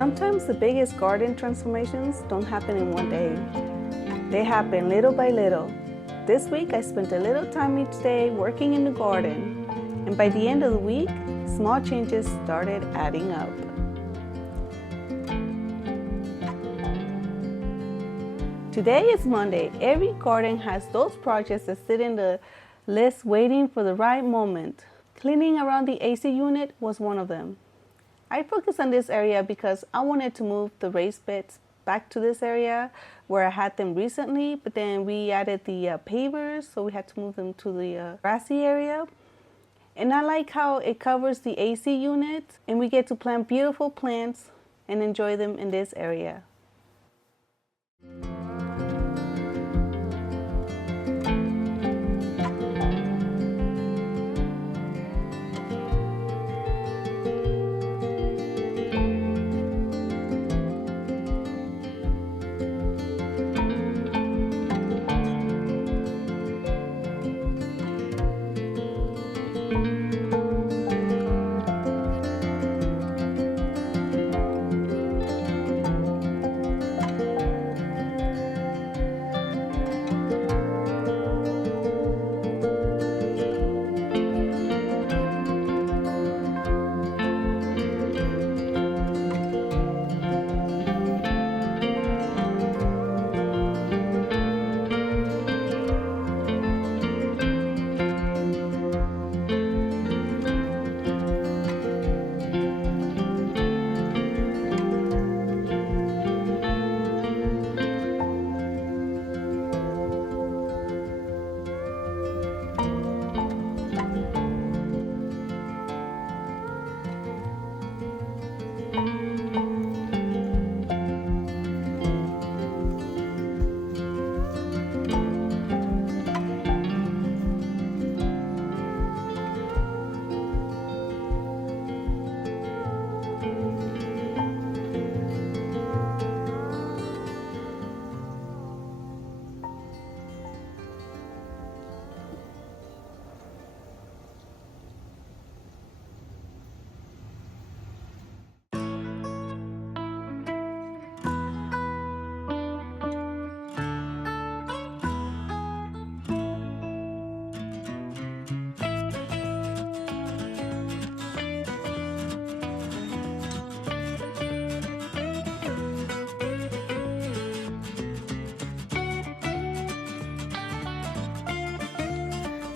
Sometimes the biggest garden transformations don't happen in one day. They happen little by little. This week I spent a little time each day working in the garden, and by the end of the week, small changes started adding up. Today is Monday. Every garden has those projects that sit in the list waiting for the right moment. Cleaning around the AC unit was one of them. I focused on this area because I wanted to move the raised beds back to this area where I had them recently, but then we added the pavers, so we had to move them to the grassy area. And I like how it covers the AC unit, and we get to plant beautiful plants and enjoy them in this area.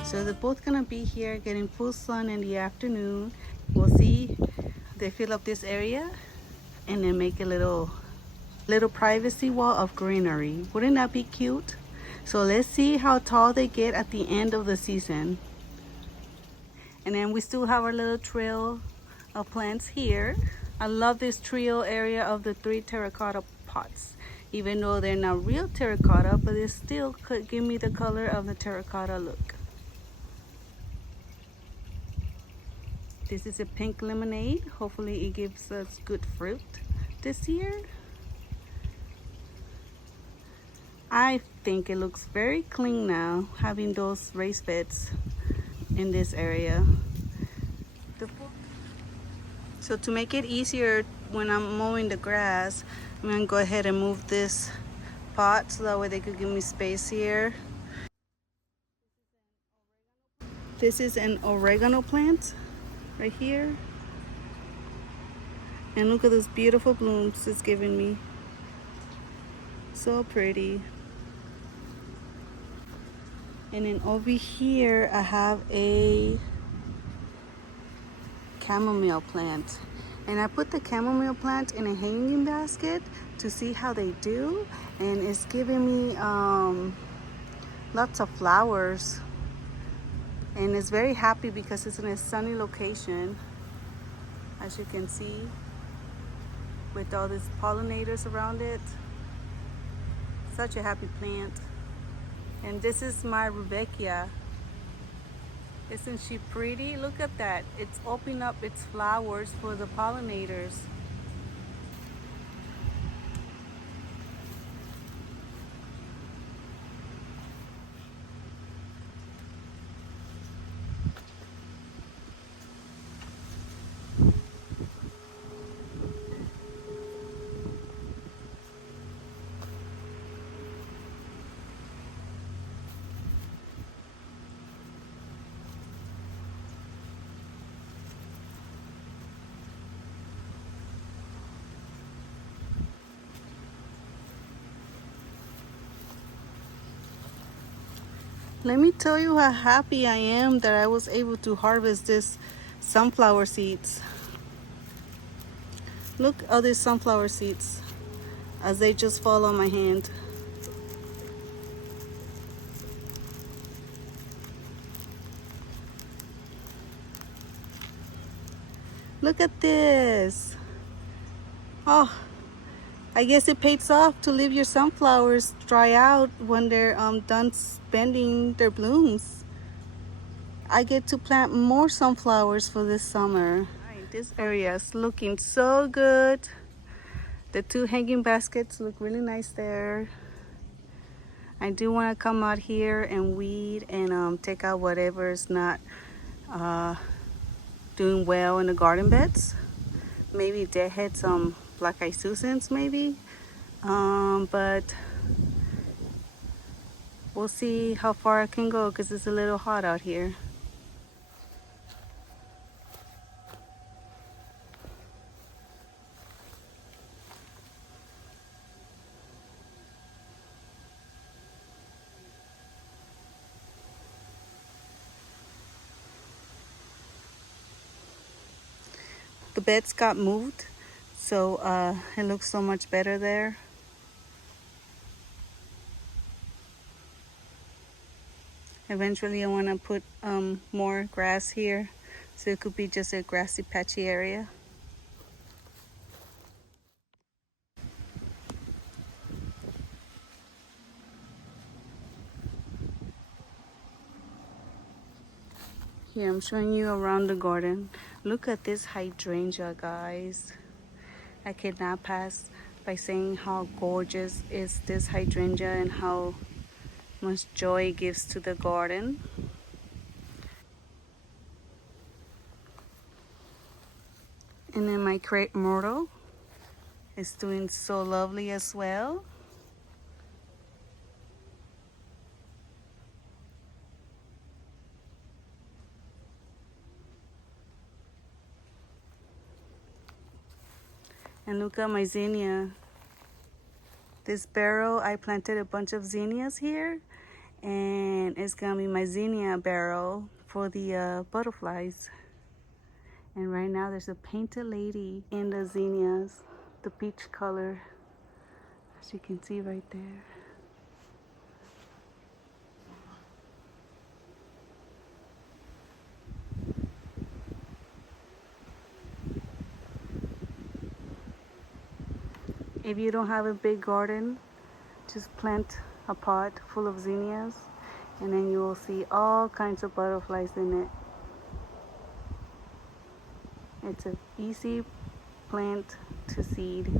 So they're both gonna be here getting full sun in the afternoon. We'll see they fill up this area and then make a little privacy wall of greenery. Wouldn't that be cute? So let's see how tall they get at the end of the season. And then we still have our little trail of plants here. I love this trio area of the 3 terracotta pots. Even though they're not real terracotta, but they still could give me the color of the terracotta look. This is a pink lemonade. Hopefully it gives us good fruit this year. I think it looks very clean now, having those raised beds in this area. So to make it easier when I'm mowing the grass, I'm gonna go ahead and move this pot so that way they could give me space here. This is an oregano plant right here. And look at those beautiful blooms it's giving me. So pretty. And then over here I have a chamomile plant. And I put the chamomile plant in a hanging basket to see how they do. And it's giving me lots of flowers. And it's very happy because it's in a sunny location, as you can see, with all these pollinators around it. Such a happy plant. And this is my Rudbeckia. Isn't she pretty? Look at that. It's opening up its flowers for the pollinators. Let me tell you how happy I am that I was able to harvest this sunflower seeds. Look at these sunflower seeds as they just fall on my hand. Look at this. Oh, I guess it pays off to leave your sunflowers dry out when they're done spending their blooms. I get to plant more sunflowers for this summer. Right, this area is looking so good. The two hanging baskets look really nice there. I do want to come out here and weed and take out whatever is not doing well in the garden beds. Maybe deadhead some black-eyed Susans maybe. But we'll see how far I can go because it's a little hot out here. The beds got moved, so it looks so much better there. Eventually I want to put more grass here, so it could be just a grassy patchy area. Here I'm showing you around the garden. Look at this hydrangea, guys. I cannot pass by saying how gorgeous is this hydrangea and how much joy it gives to the garden. And then my crepe myrtle is doing so lovely as well. And look at my zinnia. This barrel, I planted a bunch of zinnias here, and it's gonna be my zinnia barrel for the butterflies. And right now there's a painted lady in the zinnias, the peach color, as you can see right there. If you don't have a big garden, just plant a pot full of zinnias and then you will see all kinds of butterflies in it. It's an easy plant to seed.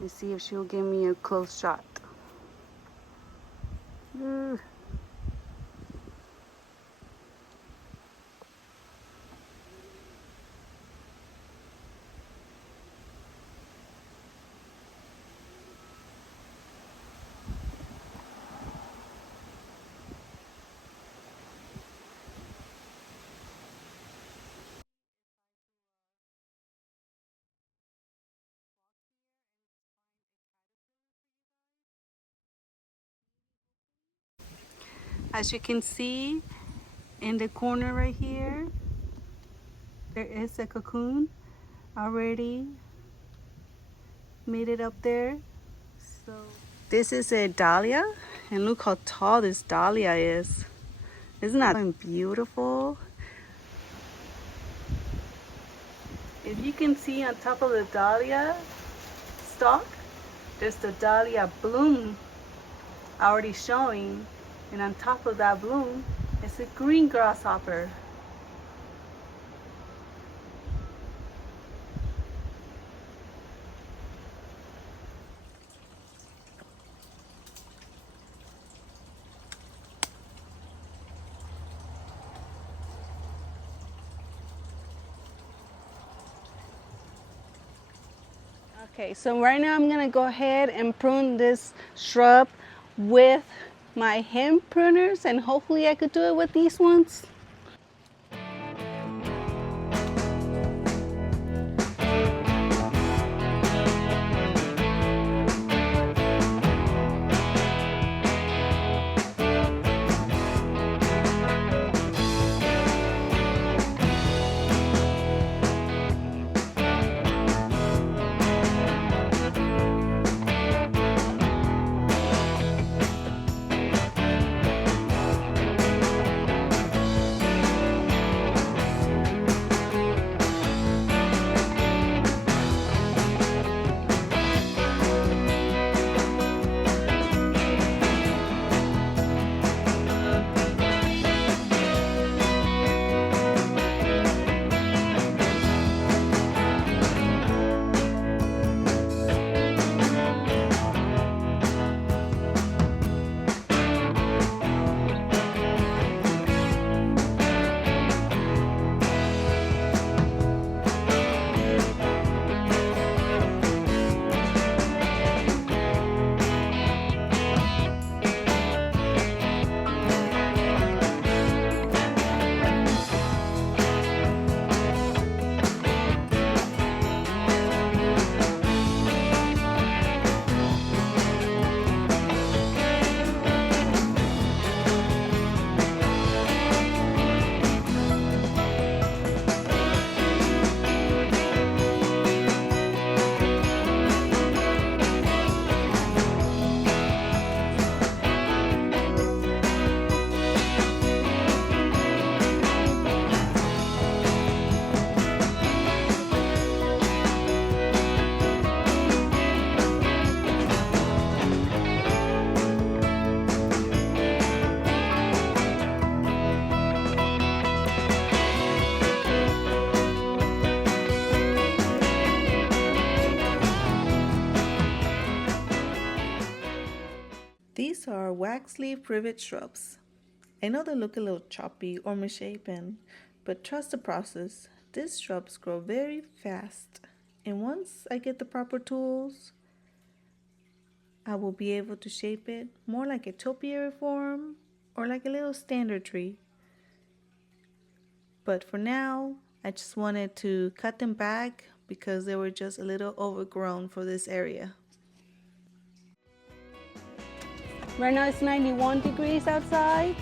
Let's see if she'll give me a close shot. Ooh. As you can see in the corner right here, there is a cocoon already made it up there. So this is a dahlia, and look how tall this dahlia is. Isn't that beautiful? If you can see on top of the dahlia stalk, there's the dahlia bloom already showing, and on top of that bloom is a green grasshopper. Okay, so right now I'm gonna go ahead and prune this shrub with my hand pruners, and hopefully I could do it with these ones. wax leaf privet shrubs. I know they look a little choppy or misshapen, but trust the process. These shrubs grow very fast, and once I get the proper tools, I will be able to shape it more like a topiary form or like a little standard tree. But for now, I just wanted to cut them back because they were just a little overgrown for this area. Right now it's 91 degrees outside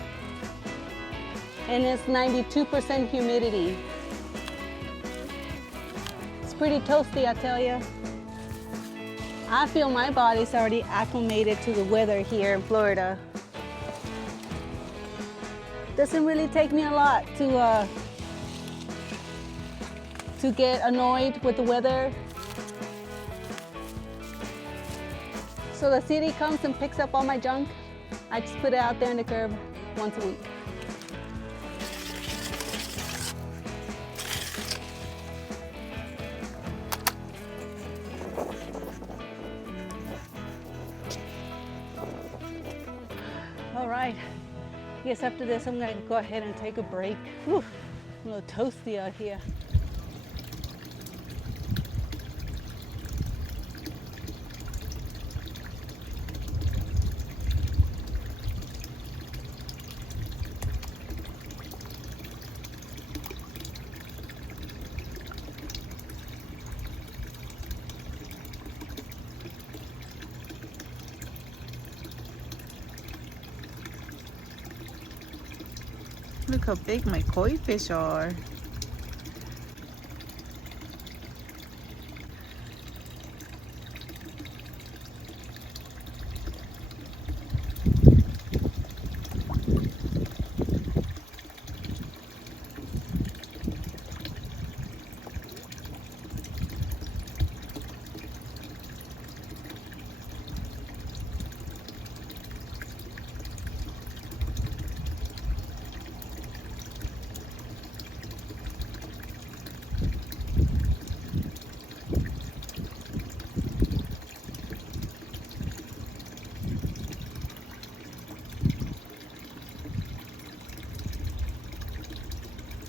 and it's 92% humidity. It's pretty toasty, I tell you. I feel my body's already acclimated to the weather here in Florida. Doesn't really take me a lot to get annoyed with the weather. So the city comes and picks up all my junk. I just put it out there in the curb once a week. All right, I guess after this I'm gonna go ahead and take a break. Whew, I'm a little toasty out here. Look how big my koi fish are.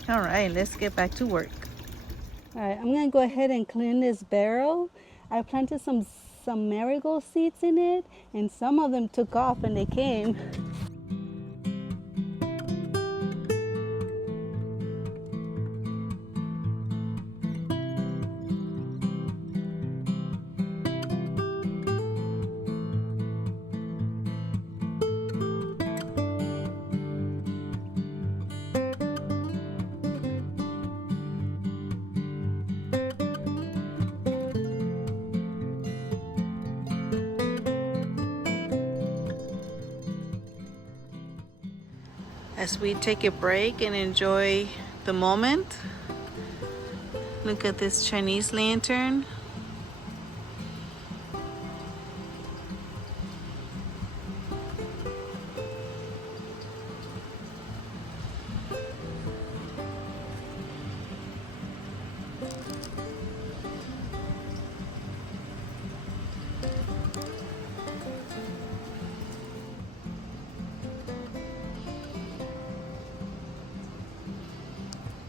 All right, let's get back to work. All right, I'm gonna go ahead and clean this barrel. I planted some marigold seeds in it, and some of them took off and they came. As we take a break and enjoy the moment, look at this Chinese lantern.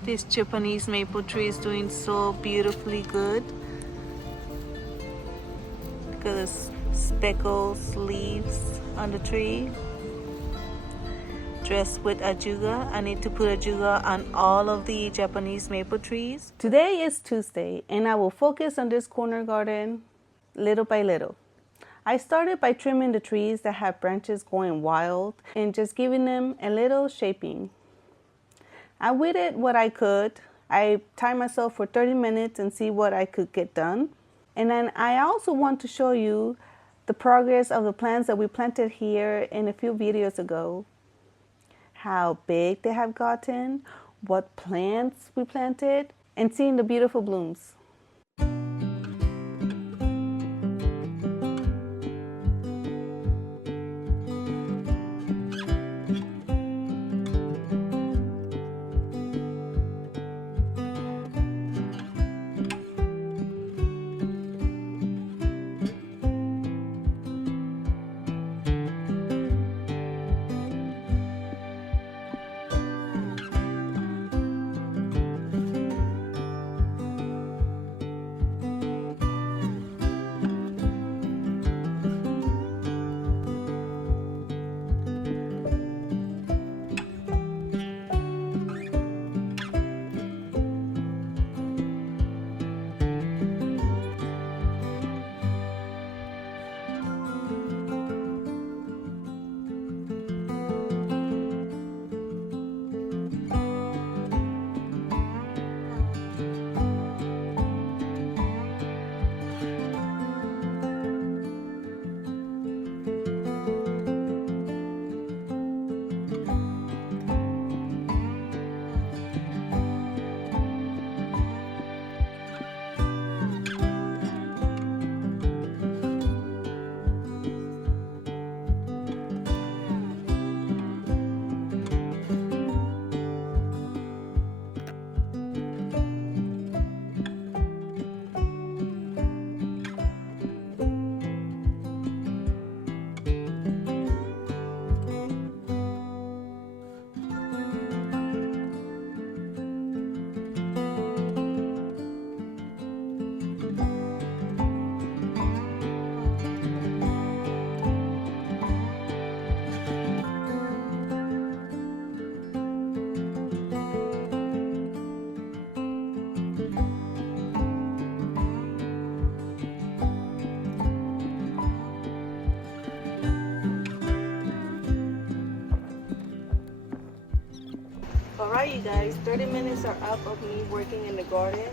This Japanese maple tree is doing so beautifully good. Look at the speckles, leaves on the tree. Dressed with ajuga. I need to put ajuga on all of the Japanese maple trees. Today is Tuesday, and I will focus on this corner garden little by little. I started by trimming the trees that have branches going wild and just giving them a little shaping. I weeded what I could. I timed myself for 30 minutes and see what I could get done. And then I also want to show you the progress of the plants that we planted here in a few videos ago. How big they have gotten, what plants we planted, and seeing the beautiful blooms. guys, 30 minutes are up of me working in the garden,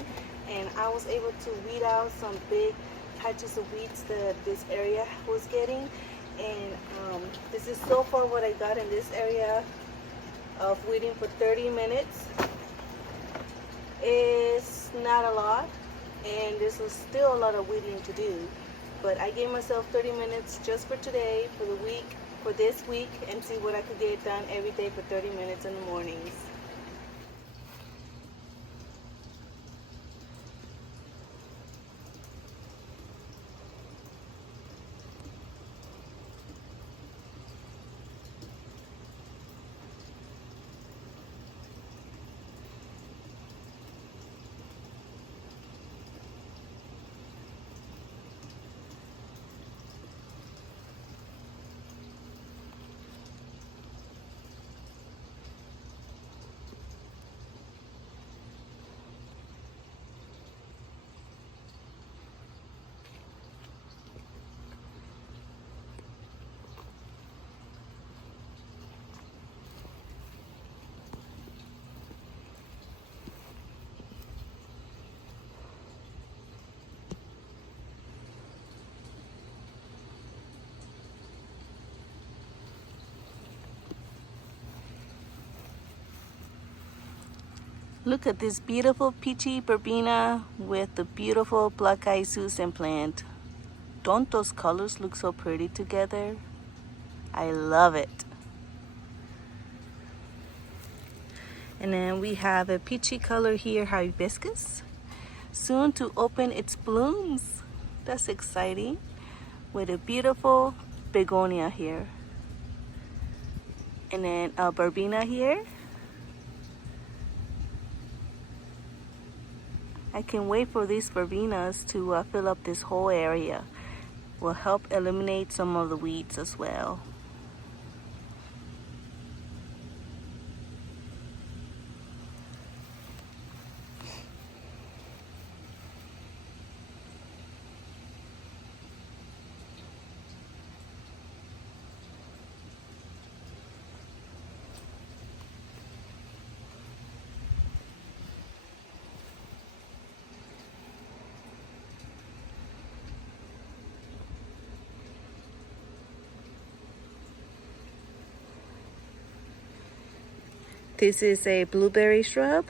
and I was able to weed out some big patches of weeds that this area was getting. And this is so far what I got in this area of weeding for 30 minutes. It's not a lot, and this was still a lot of weeding to do, but I gave myself 30 minutes just for today, for the week, for this week, and see what I could get done every day for 30 minutes in the mornings. Look at this beautiful peachy verbena with the beautiful black-eyed Susan plant. Don't those colors look so pretty together? I love it. And then we have a peachy color here, hibiscus, soon to open its blooms. That's exciting. With a beautiful begonia here. And then a verbena here. I can wait for these verbenas to fill up this whole area. Will help eliminate some of the weeds as well. This is a blueberry shrub.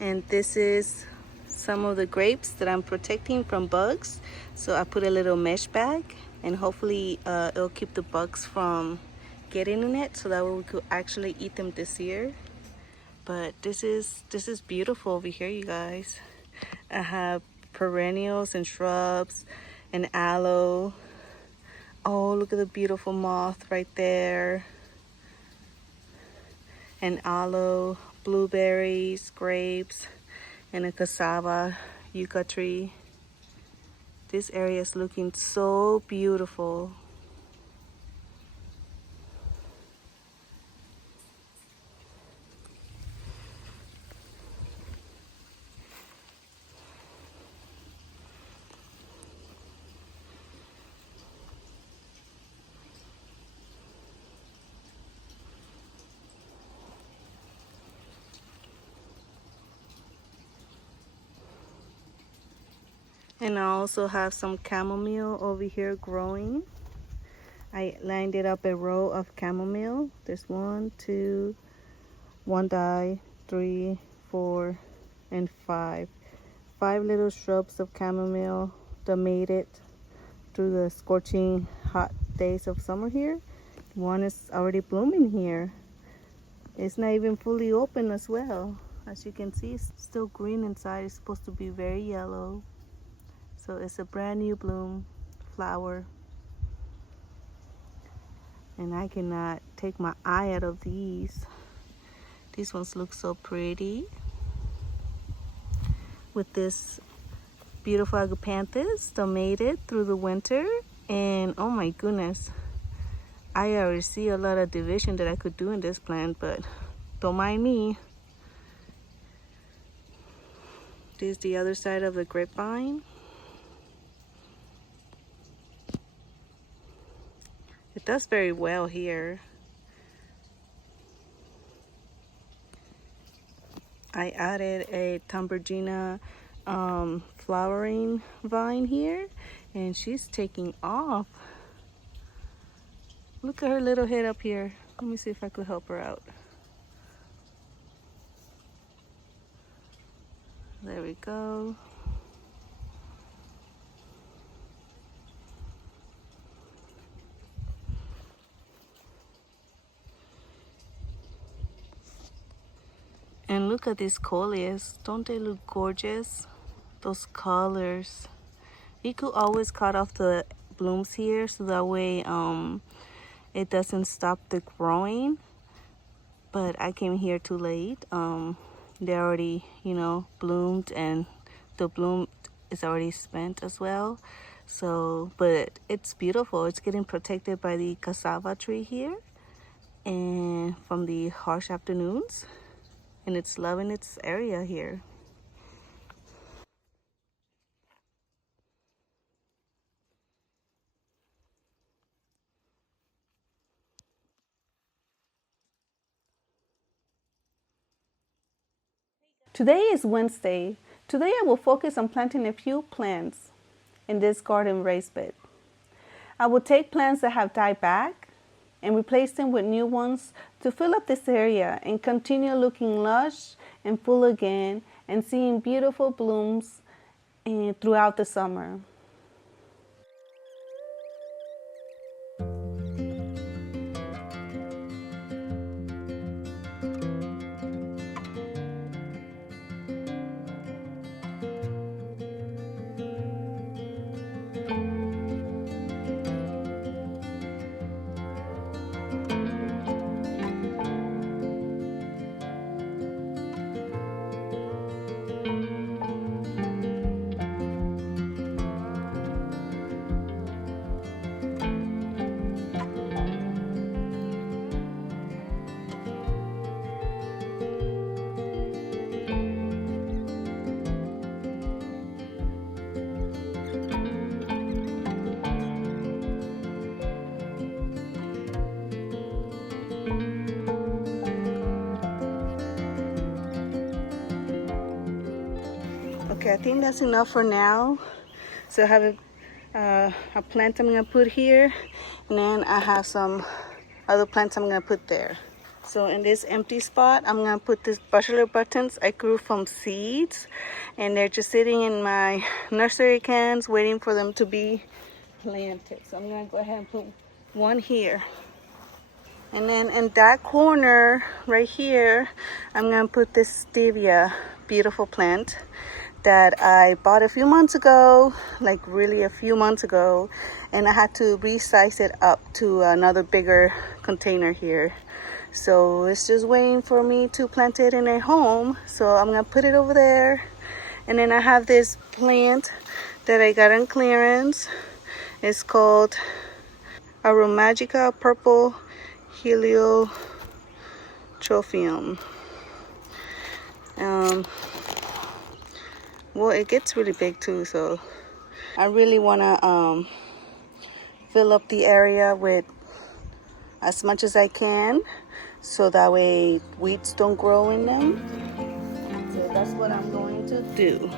And this is some of the grapes that I'm protecting from bugs. So I put a little mesh bag, and hopefully it'll keep the bugs from getting in it, so that way we could actually eat them this year. But this is beautiful over here, you guys. I have perennials and shrubs and aloe. Oh, look at the beautiful moth right there. And aloe, blueberries, grapes, and a cassava yucca tree. This area is looking so beautiful. And I also have some chamomile over here growing. I lined it up a row of chamomile. There's 1, 2, 1 die, 3, 4, and 5. 5 little shrubs of chamomile that made it through the scorching hot days of summer here. One is already blooming here. It's not even fully open as well. As you can see, it's still green inside. It's supposed to be very yellow. So it's a brand new bloom flower. And I cannot take my eye out of these. These ones look so pretty. With this beautiful agapanthus that made it through the winter. And oh my goodness, I already see a lot of division that I could do in this plant, but don't mind me. This is the other side of the grapevine. It does very well here. I added a Tamburgina flowering vine here, and she's taking off. Look at her little head up here. Let me see if I could help her out. There we go. And look at these coleus. Don't they look gorgeous? Those colors. You could always cut off the blooms here so that way it doesn't stop the growing. But I came here too late. They already, bloomed, and the bloom is already spent as well. So, but it's beautiful. It's getting protected by the cassava tree here and from the harsh afternoons, and it's loving its area here. Today is Wednesday. Today I will focus on planting a few plants in this garden raised bed. I will take plants that have died back and replace them with new ones to fill up this area and continue looking lush and full again and seeing beautiful blooms throughout the summer. Okay, I think that's enough for now. So I have a plant I'm gonna put here, and then I have some other plants I'm gonna put there. So in this empty spot, I'm gonna put these bachelor buttons I grew from seeds, and they're just sitting in my nursery cans waiting for them to be planted. So I'm gonna go ahead and put one here. And then in that corner right here, I'm gonna put this stevia, beautiful plant that I bought a few months ago, like really a few months ago, and I had to resize it up to another bigger container here. So it's just waiting for me to plant it in a home. So I'm gonna put it over there. And then I have this plant that I got on clearance. It's called Aromagica Purple Heliotrophium. Well, it gets really big too, so I really want to fill up the area with as much as I can so that way weeds don't grow in them. So that's what I'm going to do.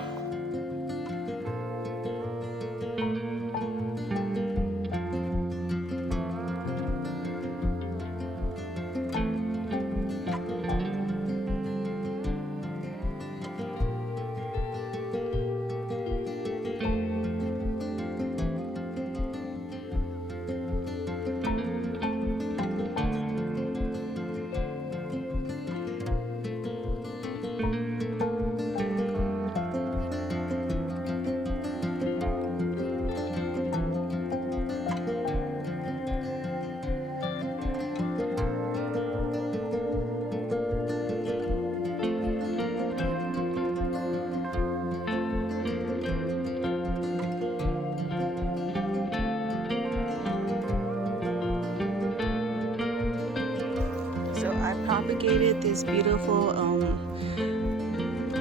So I propagated this beautiful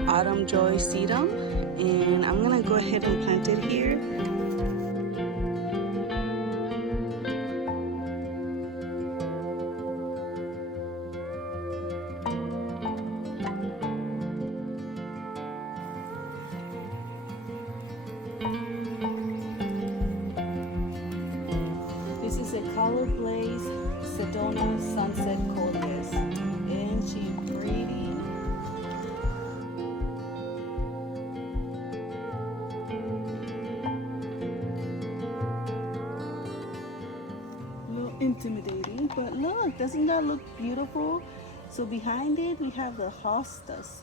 autumn joy sedum, and I'm gonna go ahead and plant it here. Dona Sunset Coleus. Isn't she pretty? A little intimidating, but look, doesn't that look beautiful? So behind it, we have the hostas.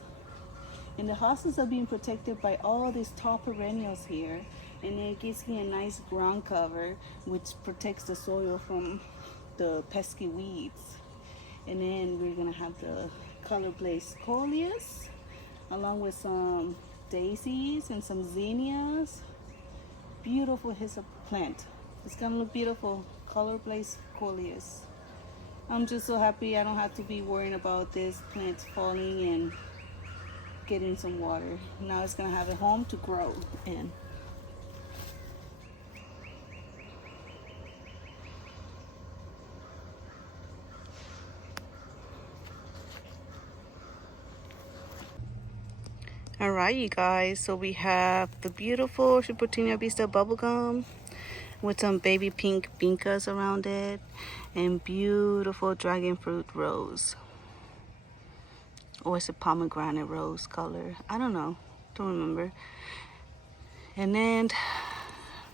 And the hostas are being protected by all these tall perennials here. And it gives me a nice ground cover, which protects the soil from the pesky weeds. And then we're gonna have the color blaze coleus, along with some daisies and some zinnias. Beautiful hyssop plant. It's gonna look beautiful. Color blaze coleus. I'm just so happy I don't have to be worrying about this plant falling and getting some water. Now it's gonna have a home to grow in. All right, you guys, so we have the beautiful Schubertinia Vista bubblegum with some baby pink vincas around it and beautiful dragon fruit rose. Or is it pomegranate rose color? I don't know, don't remember. And then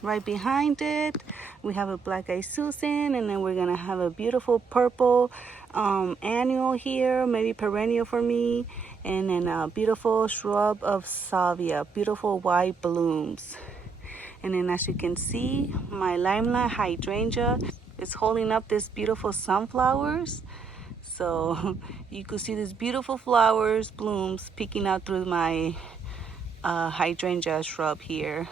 right behind it, we have a black eyed Susan, and then we're gonna have a beautiful purple annual here, maybe perennial for me, and then a beautiful shrub of salvia, beautiful white blooms. And then as you can see, my limelight hydrangea is holding up this beautiful sunflowers. So you could see these beautiful flowers, blooms peeking out through my hydrangea shrub here,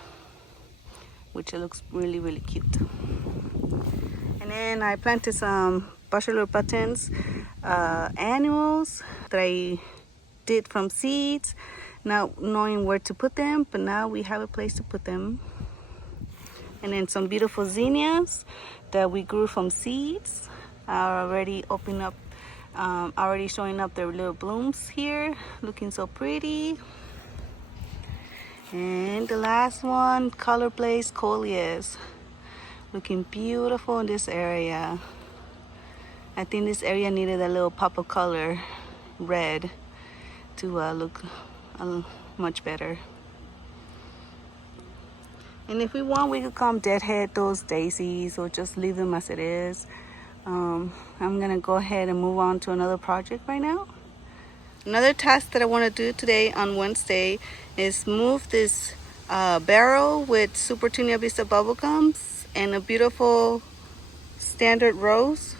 which it looks really, really cute. And then I planted some bachelor buttons annuals that I did from seeds, not knowing where to put them, but now we have a place to put them. And then some beautiful zinnias that we grew from seeds are already opening up, already showing up their little blooms here, looking so pretty. And the last one, color blaze coleus, looking beautiful in this area. I think this area needed a little pop of color, red, to look much better. And if we want, we could come deadhead those daisies or just leave them as it is. I'm gonna go ahead and move on to another project right now. Another task that I want to do today on Wednesday is move this barrel with Schubertinia Vista bubblegums and a beautiful standard rose.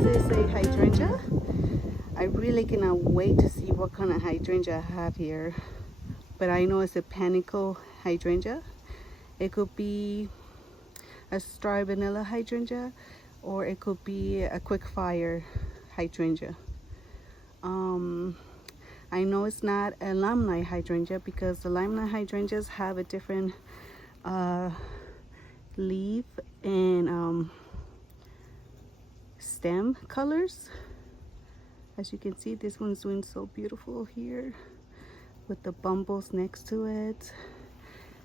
This is a hydrangea. I really cannot wait to see what kind of hydrangea I have here. But I know it's a panicle hydrangea. It could be a star vanilla hydrangea, or it could be a quick fire hydrangea. I know it's not a limelight hydrangea because the limelight hydrangeas have a different leaf and stem colors. As you can see, this one's doing so beautiful here with the bumbles next to it.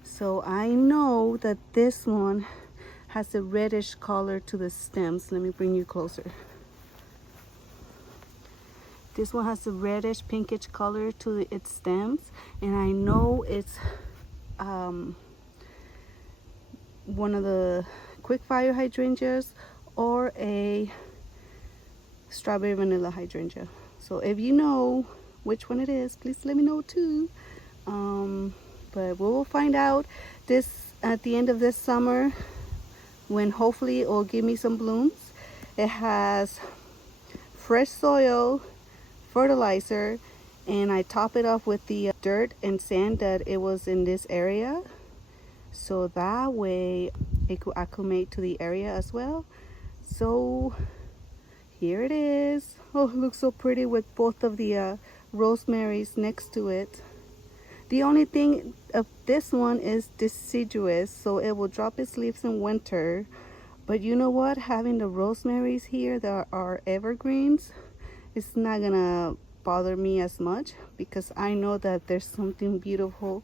So I know that this one has a reddish color to the stems. Let me bring you closer. This one has a reddish pinkish color to its stems, and I know it's one of the quick fire hydrangeas or a strawberry vanilla hydrangea. So if you know which one it is, please let me know too. But we will find out this at the end of this summer, when hopefully it will give me some blooms. It has fresh soil, fertilizer, and I top it off with the dirt and sand that it was in this area, so that way it could acclimate to the area as well. So here it is. Oh, it looks so pretty with both of the rosemaries next to it. The only thing of this one is deciduous, so it will drop its leaves in winter. But you know what? Having the rosemaries here that are evergreens, it's not gonna bother me as much because I know that there's something beautiful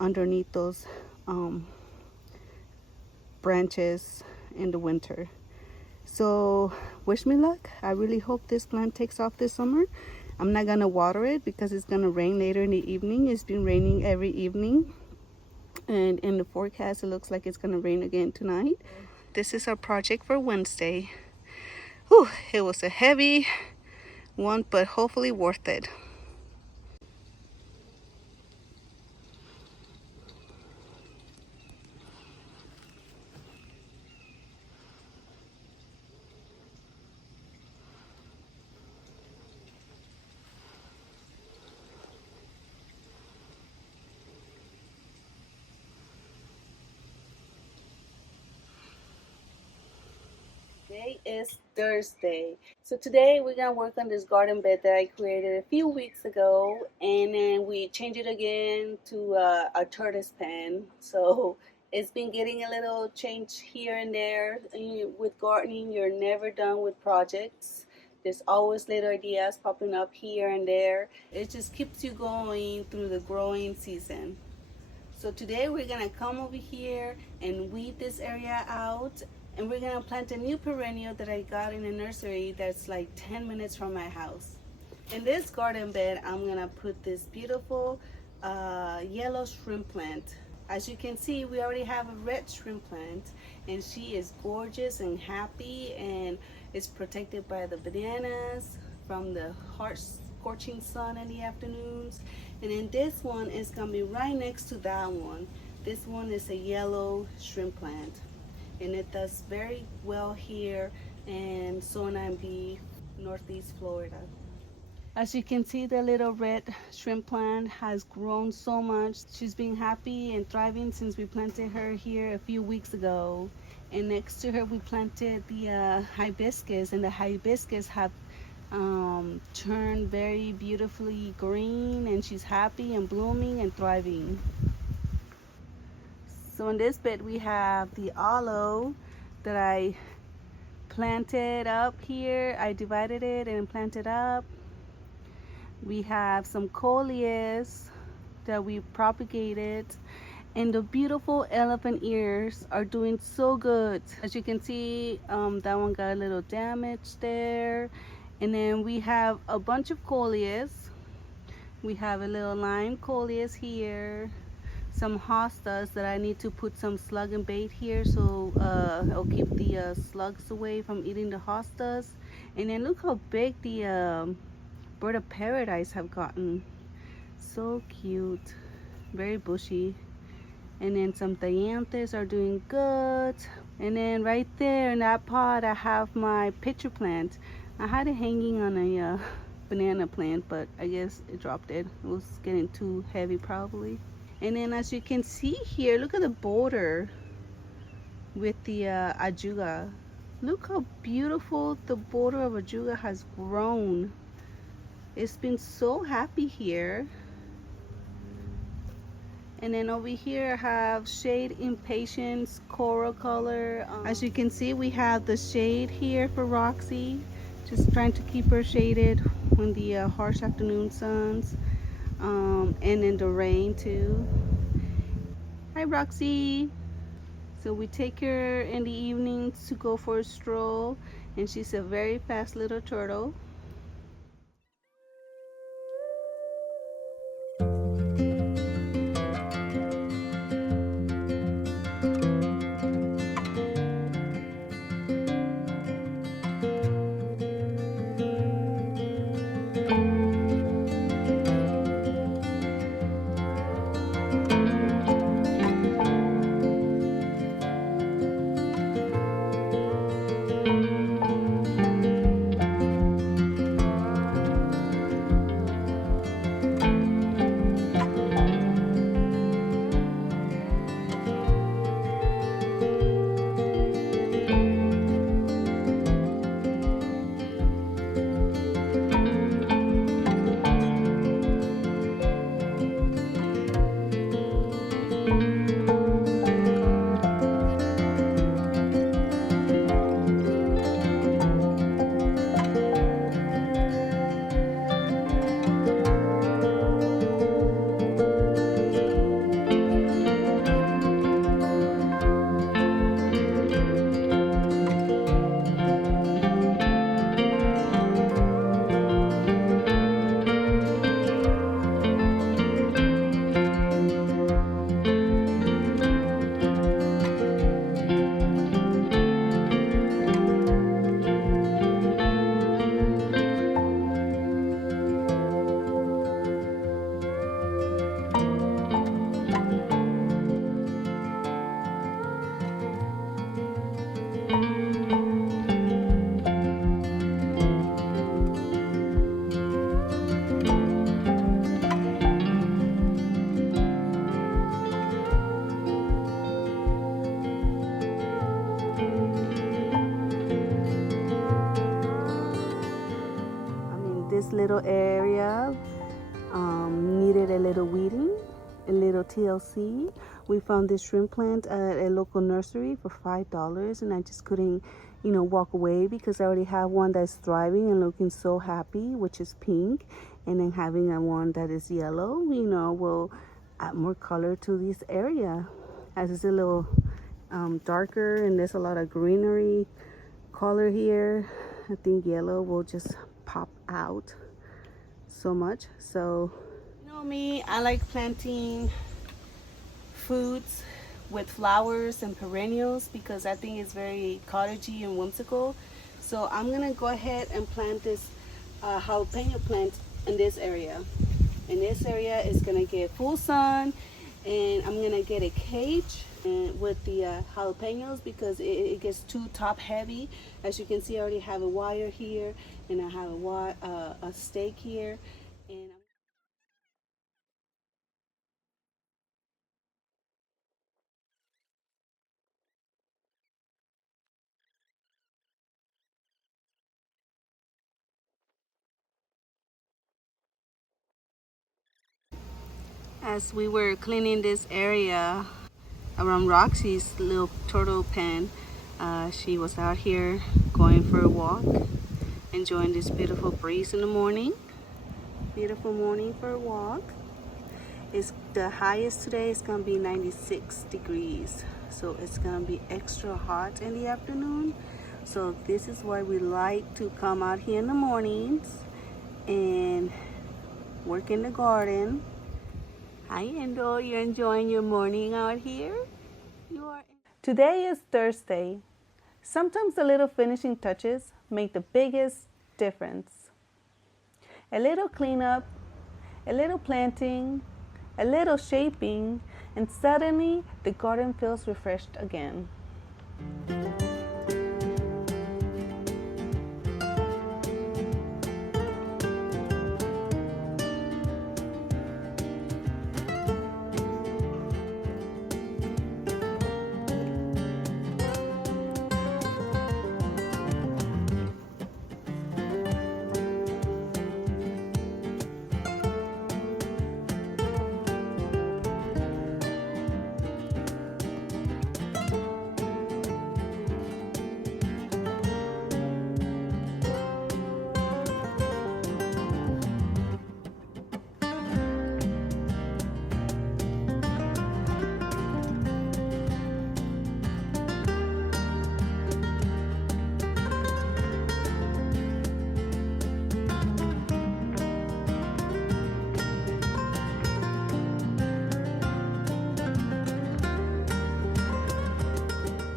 underneath those branches in the winter. So wish me luck. I really hope this plant takes off this summer. I'm not gonna water it because it's gonna rain later in the evening. It's been raining every evening, and in the forecast it looks like it's gonna rain again tonight. This is our project for Wednesday. Whew, it was a heavy one, but hopefully worth it. Today is Thursday. So today we're gonna work on this garden bed that I created a few weeks ago, and then we changed it again to a tortoise pen. So it's been getting a little change here and there. With gardening, you're never done with projects. There's always little ideas popping up here and there. It just keeps you going through the growing season. So today we're gonna come over here and weed this area out, and we're gonna plant a new perennial that I got in a nursery that's like 10 minutes from my house. In this garden bed, I'm gonna put this beautiful yellow shrimp plant. As you can see, we already have a red shrimp plant, and she is gorgeous and happy, and is protected by the bananas from the harsh scorching sun in the afternoons. And then this one is gonna be right next to that one. This one is a yellow shrimp plant, and it does very well here in Sonam Beach, Northeast Florida. As you can see, the little red shrimp plant has grown so much. She's been happy and thriving since we planted her here a few weeks ago. And next to her we planted the hibiscus, and the hibiscus have turned very beautifully green, and she's happy and blooming and thriving. So in this bed we have the aloe that I planted up here. I divided it and planted up. We have some coleus that we propagated, and the beautiful elephant ears are doing so good. As you can see, that one got a little damage there. And then we have a bunch of coleus. We have a little lime coleus here, some hostas that I need to put some slug and bait here, so it'll keep the slugs away from eating the hostas. And then look how big the bird of paradise have gotten. So cute, very bushy. And then some dianthus are doing good. And then right there in that pot, I have my pitcher plant. I had it hanging on a banana plant, but I guess it dropped it. It was getting too heavy probably. And then as you can see here, look at the border with the ajuga. Look how beautiful the border of ajuga has grown. It's been so happy here. And then over here I have shade impatiens, coral color. As you can see, we have the shade here for Roxy. Just trying to keep her shaded when the harsh afternoon suns. And in the rain too. Hi Roxy. So we take her in the evenings to go for a stroll, and she's a very fast little turtle. This little area needed a little weeding, a little TLC. We found this shrimp plant at a local nursery for $5, and I just couldn't, walk away because I already have one that's thriving and looking so happy, which is pink, and then having a one that is yellow, will add more color to this area, as it's a little darker and there's a lot of greenery color here. I think yellow will just pop out so much. So me, I like planting foods with flowers and perennials because I think it's very cottagey and whimsical. So I'm gonna go ahead and plant this jalapeno plant in this area. And this area is gonna get full sun, and I'm gonna get a cage with the jalapenos because it gets too top heavy. As you can see, I already have a wire here, and I have a stake here, and as we were cleaning this area around Roxy's little turtle pen, she was out here going for a walk, enjoying this beautiful breeze in the morning. Beautiful morning for a walk. It's the highest today is gonna be 96 degrees, so it's gonna be extra hot in the afternoon. So this is why we like to come out here in the mornings and work in the garden. Hi Endo, you're enjoying your morning out here? Today is Thursday. Sometimes the little finishing touches make the biggest difference. A little cleanup, a little planting, a little shaping, and suddenly the garden feels refreshed again.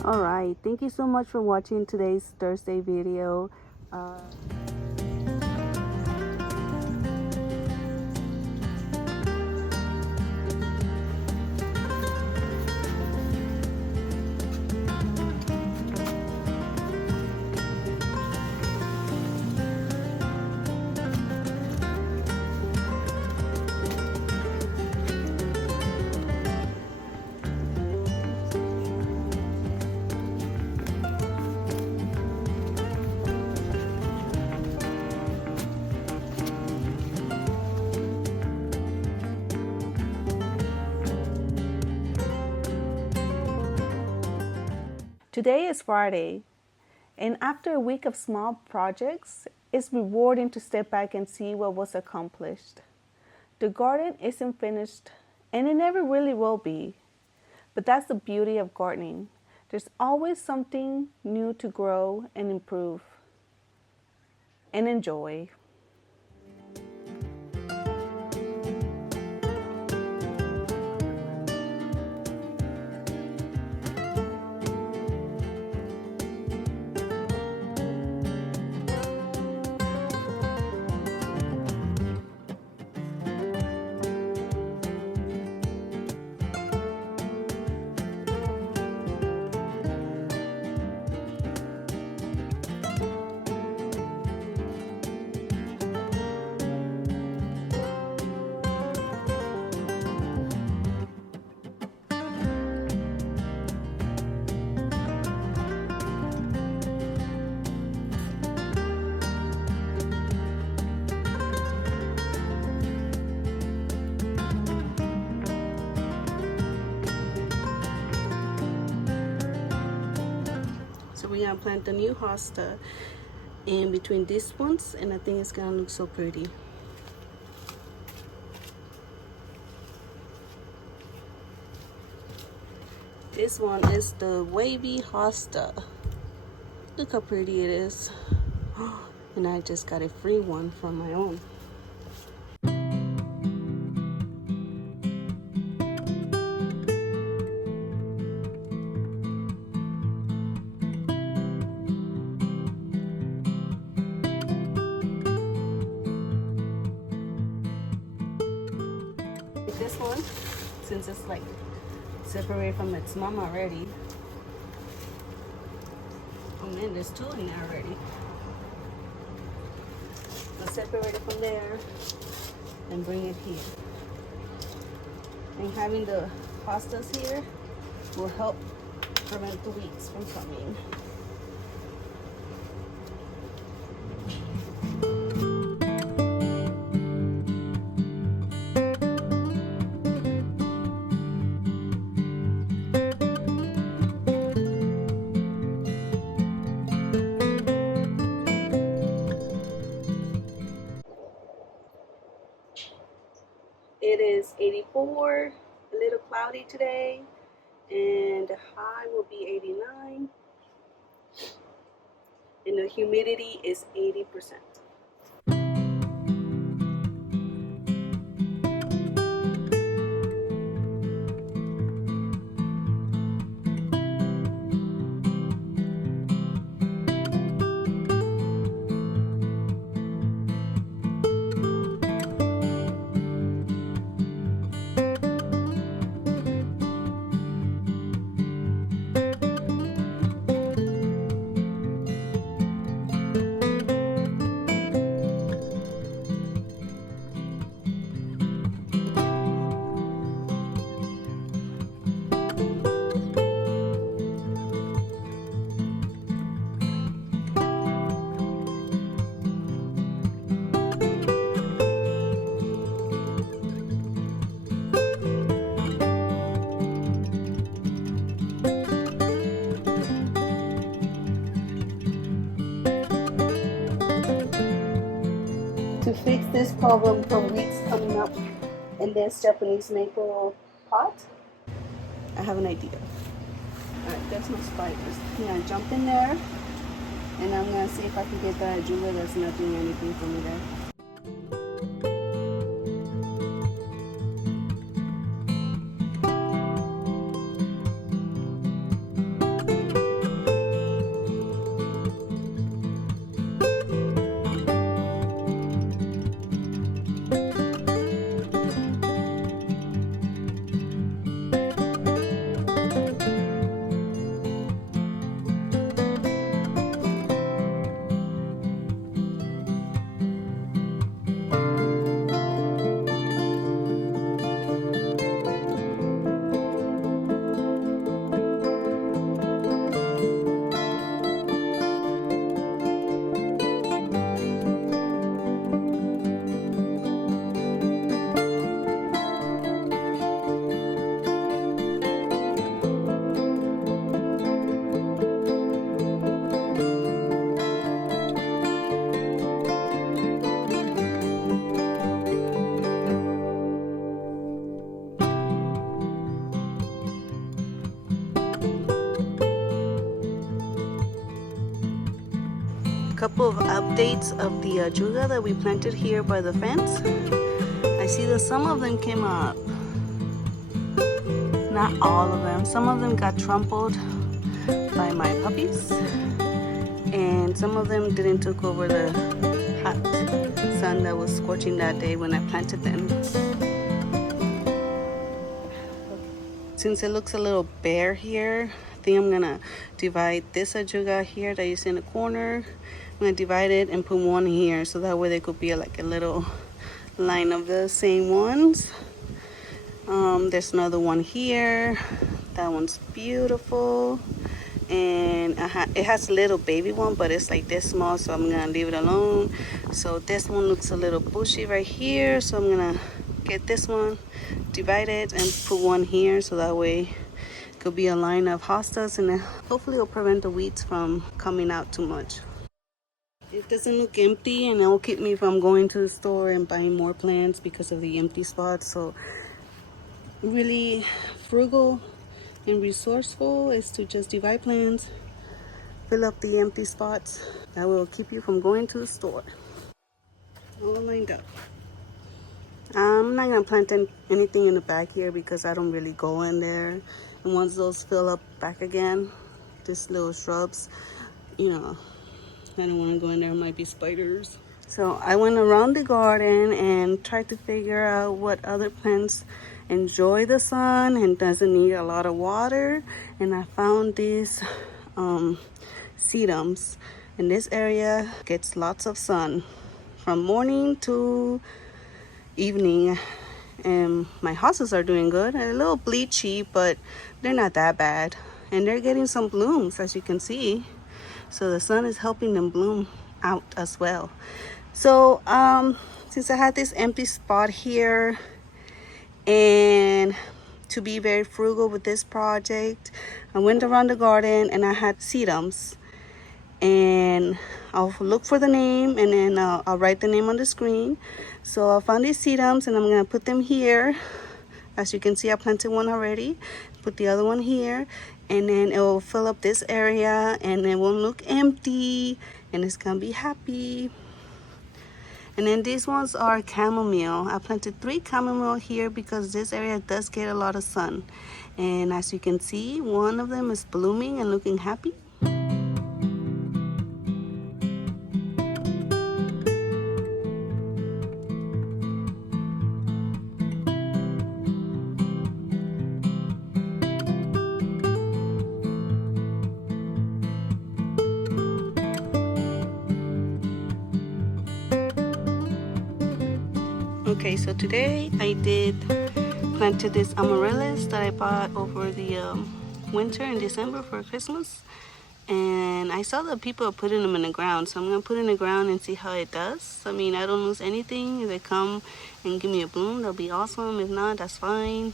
All right, thank you so much for watching today's Thursday video. Today is Friday, and after a week of small projects, it's rewarding to step back and see what was accomplished. The garden isn't finished, and it never really will be. But that's the beauty of gardening. There's always something new to grow and improve and enjoy. So we're gonna plant the new hosta in between these ones, and I think it's gonna look so pretty. This one is the wavy hosta. Look how pretty it is. And I just got a free one from my own. This one, since it's like separated from its mom already. Oh man, there's two in there already. I'll separate it from there and bring it here. And having the hostas here will help prevent the weeds from coming. It is 84, a little cloudy today, and the high will be 89, and the humidity is 80%. to fix this problem from weeds coming up in this Japanese maple pot, I have an idea. Alright, there's no spiders. I'm gonna jump in there and I'm gonna see if I can get that ajuga that's not doing anything for me there. Couple of updates of the ajuga that we planted here by the fence. I see that some of them came up. Not all of them. Some of them got trampled by my puppies. And some of them didn't took over the hot sun that was scorching that day when I planted them. Since it looks a little bare here, I think I'm gonna divide this ajuga here that you see in the corner. I'm gonna divide it and put one here so that way there could be like a little line of the same ones. There's another one here. That one's beautiful. And it has a little baby one, but it's like this small, so I'm gonna leave it alone. So this one looks a little bushy right here, so I'm gonna get this one, divide it, and put one here so that way it could be a line of hostas, and hopefully it'll prevent the weeds from coming out too much. It doesn't look empty, and it will keep me from going to the store and buying more plants because of the empty spots. So really frugal and resourceful is to just divide plants, fill up the empty spots. That will keep you from going to the store. All lined up. I'm not gonna plant anything in the back here because I don't really go in there. And once those fill up back again, just little shrubs, you know, I don't want to go in there. Might be spiders. So I went around the garden and tried to figure out what other plants enjoy the sun and doesn't need a lot of water. And I found these sedums. And this area gets lots of sun from morning to evening. And my hostas are doing good. A little bleachy, but they're not that bad. And they're getting some blooms, as you can see. So the sun is helping them bloom out as well. So since I had this empty spot here, and to be very frugal with this project, I went around the garden and I had sedums. And I'll look for the name, and then I'll write the name on the screen. So I found these sedums and I'm gonna put them here. As you can see, I planted one already. Put the other one here, and then it will fill up this area and it won't look empty, and it's gonna be happy. And then these ones are chamomile. I planted 3 chamomile here because this area does get a lot of sun. And as you can see, one of them is blooming and looking happy. Okay, so today I planted this amaryllis that I bought over the winter in December for Christmas. And I saw that people are putting them in the ground, so I'm going to put it in the ground and see how it does. I mean, I don't lose anything. If they come and give me a bloom, that'll be awesome. If not, that's fine.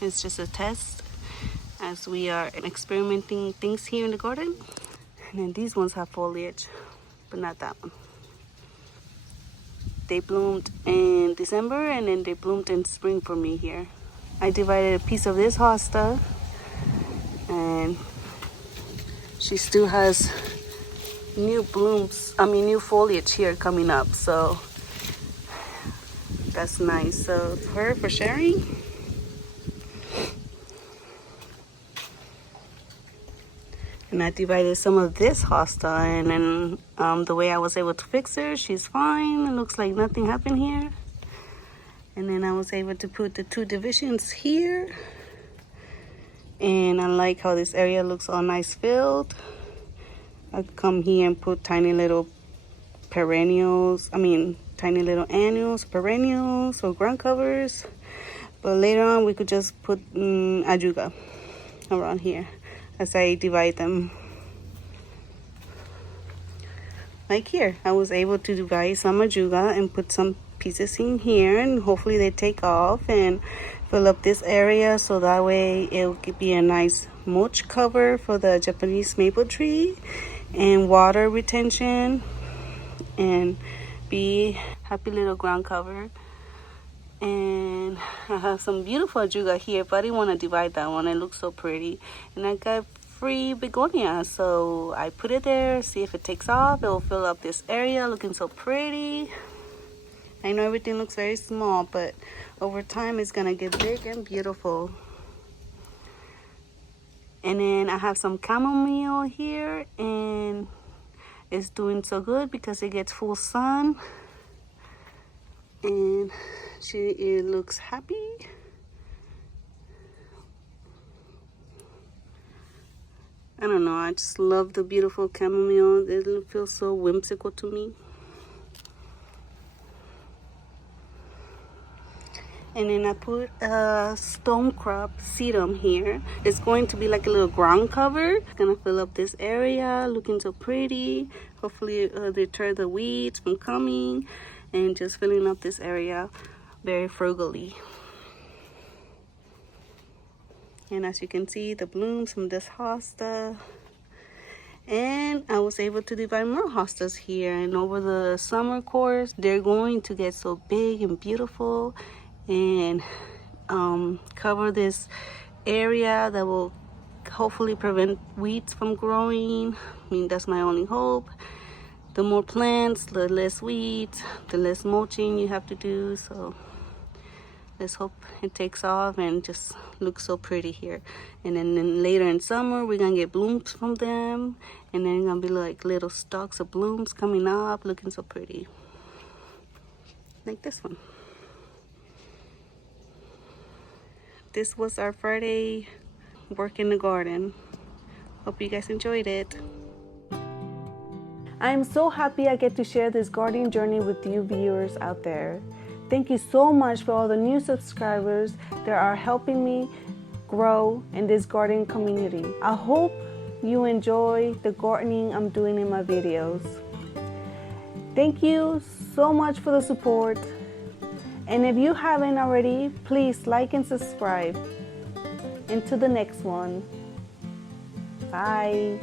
It's just a test as we are experimenting things here in the garden. And then these ones have foliage, but not that one. they bloomed in December and then they bloomed in spring for me here. I divided a piece of this hosta, and she still has new foliage here coming up, so that's nice. So her for sharing. And I divided some of this hosta, and then the way I was able to fix her, she's fine. It looks like nothing happened here. And then I was able to put the 2 divisions here. And I like how this area looks all nice filled. I'd come here and put tiny little perennials, tiny little annuals, perennials, or ground covers. But later on, we could just put ajuga around here as I divide them. Like here, I was able to divide some ajuga and put some pieces in here, and hopefully they take off and fill up this area, so that way it could be a nice mulch cover for the Japanese maple tree and water retention, and be happy little ground cover. And I have some beautiful ajuga here, but I didn't want to divide that one. It looks so pretty. And I got free begonia, so I put it there, see if it takes off. It will fill up this area, looking so pretty. I know everything looks very small, but over time it's gonna get big and beautiful. And then I have some chamomile here, and it's doing so good because it gets full sun, and it looks happy. I don't know, I just love the beautiful chamomile. It feels so whimsical to me. And then I put a stonecrop sedum here. It's going to be like a little ground cover. It's gonna fill up this area, looking so pretty. Hopefully deter the weeds from coming, and just filling up this area very frugally. And as you can see, the blooms from this hosta. And I was able to divide more hostas here, and over the summer course, they're going to get so big and beautiful, and cover this area that will hopefully prevent weeds from growing. That's my only hope. The more plants, the less weeds, the less mulching you have to do. So let's hope it takes off and just looks so pretty here. And then later in summer, we're gonna get blooms from them, and then it's gonna be like little stalks of blooms coming up, looking so pretty, like this one. This was our Friday work in the garden. Hope you guys enjoyed it. I'm so happy I get to share this gardening journey with you viewers out there. Thank you so much for all the new subscribers that are helping me grow in this gardening community. I hope you enjoy the gardening I'm doing in my videos. Thank you so much for the support. And if you haven't already, please like and subscribe. Until the next one. Bye.